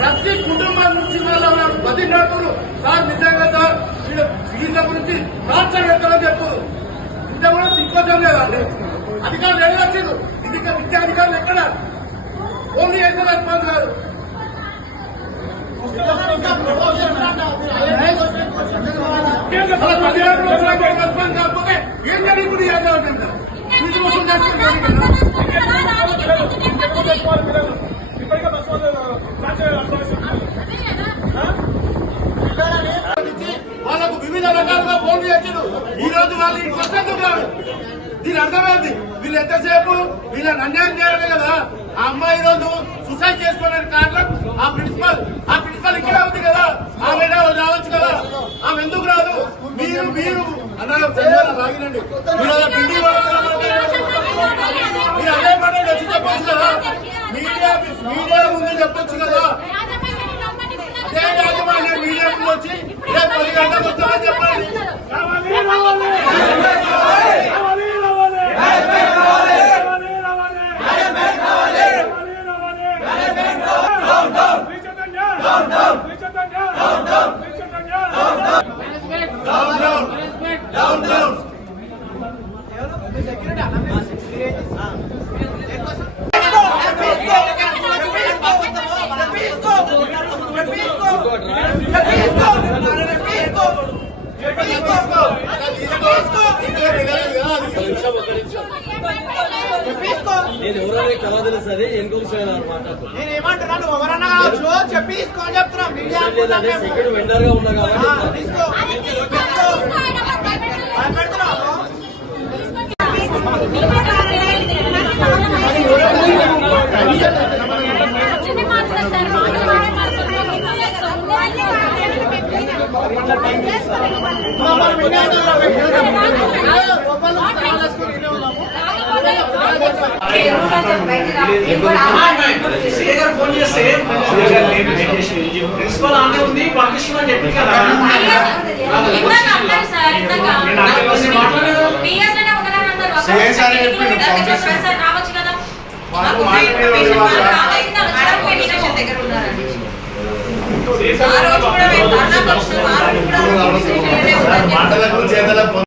ప్రతి కుటుంబం నుంచి బతిన్నప్పుడు సార్ నిజంగా సార్ వీళ్ళ గురించి టార్చర్ పెడతామని చెప్పు. ఇంత కూడా సిగ్గుపడడం లేదండి. అధికారులు ఎక్కడ వచ్చారు? విద్యా అధికారులు ఎక్కడ? ఓన్లీ అయితే రెస్పాన్స్ కాదు. రెస్పాన్స్ కాకపోతే ఏం జరిగింది? వాళ్ళకు వివిధ రకాలుగా ఫోన్ చేయొచ్చు. ఈ రోజు వాళ్ళు ఇంకొక దీని అర్థమైంది. వీళ్ళు ఎంతసేపు వీళ్ళని అన్యాయం చేయడమే కదా. ఆ అమ్మాయి రోజు సూసైడ్ చేసుకోవడానికి కారణం ఆ ప్రిన్సిపల్ ఇక్కడే ఉంది కదా. ఆమె రావచ్చు కదా. ఆమె ఎందుకు రాదు? మీరు రాగినండి. మీరు అదే మాట వచ్చి చెప్పొచ్చు కదా. మీడియా ముందు చెప్పొచ్చు కదా. అదే యాజమాన్యం మీడియా ముందు వచ్చి 10 గంటలకు వస్తామని చెప్పండి. నేను ఎవరైనా కలవదు సరే ఎన్నికోమాట నేను ఏమంటున్నాను ఎవరన్నా కావచ్చు చెప్పిసుకోని చెప్తున్నా. సెకండ్ వెండర్ గా ఉన్నా కాబట్టి ఫోన్ చేస్తే ప్రిన్సిపల్ ఆనే ఉంది పంపిస్తున్నా చెప్పి కదా. మాటలకు చేతలకు